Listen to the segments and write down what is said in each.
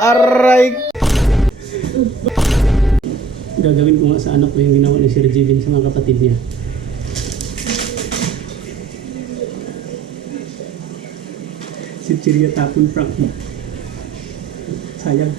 Aray! Gagawin ko nga sa anak ko yung ginawa ni Sir Jevin sa mga kapatid niya. Si Chiria tapon prank mo. Sayang.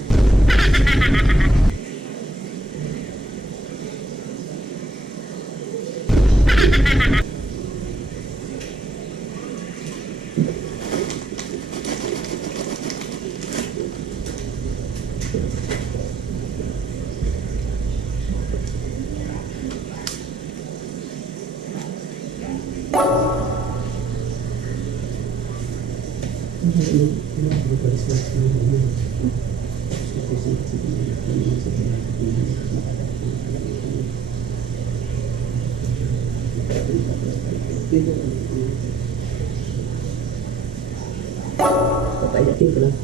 Papayakin ko lang.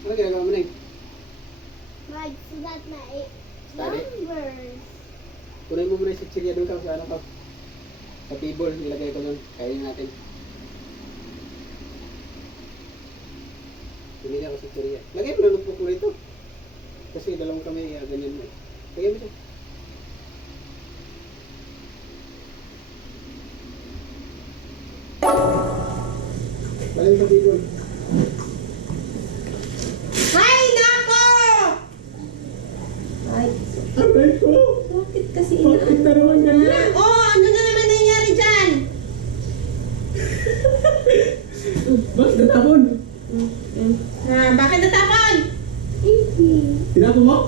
Ano ginagawa mo na yun? Magsulat na Study? numbers. Kunin mo muna yung sitsirya doon ka sa ano ka. Sa table, nilagay ko doon. Kainin natin. Pinili ako sitsirya. Lagay mo na notebook mo rito. Kasi dalawang kami, ganyan mo. Lagay mo siya. Balik sa table. Ay, nako! Ay, Aray ko! bakit kasi Bakit na naman ganyan? Oh, ano na naman nangyari dyan? Bakit natapon? Bakit natapon? Tinapon mo?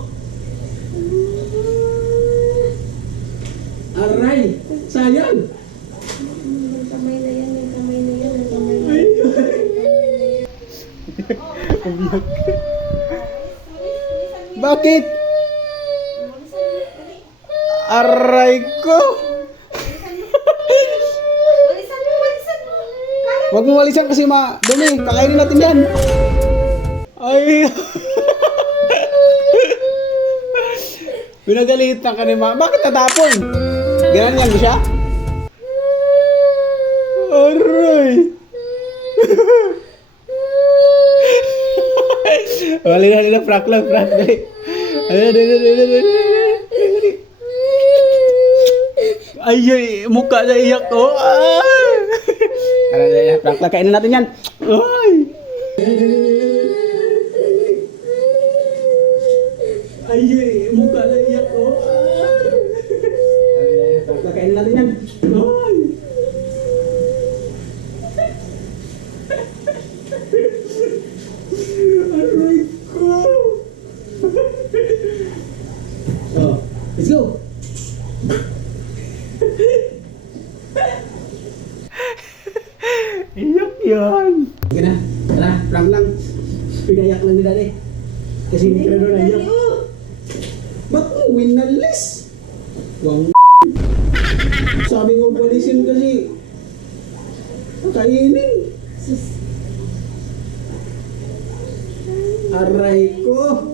Aray! Sayang! Yung kamay na yan, yung kamay na yan, yung kamay na Ay! yan. Bakit? Aray ko! Walisan mo, walisan mo. Kaya Huwag mo walisan kasi dumi. Kakainin natin yan. Ay! Pinagalitan ka ni Ma. Bakit natapon? Ginanyan mo siya? Aray! Wali na nila, prank lang, prank. Dali. Ay, mukha na iyak ko. Ay, prank lang, kainin natin yan. Ay! Ay, mukha na iyak ko. Prank lang, kainin natin yan. Ay! Aray ko! Oh, let's go! Iyak yan! Sige na, tara, prank lang. Pinayak lang ni Daddy. Kasi hindi ka na iyak. Ba't mo winalis? Wang sabi ko palisin kasi kainin. Aray ko!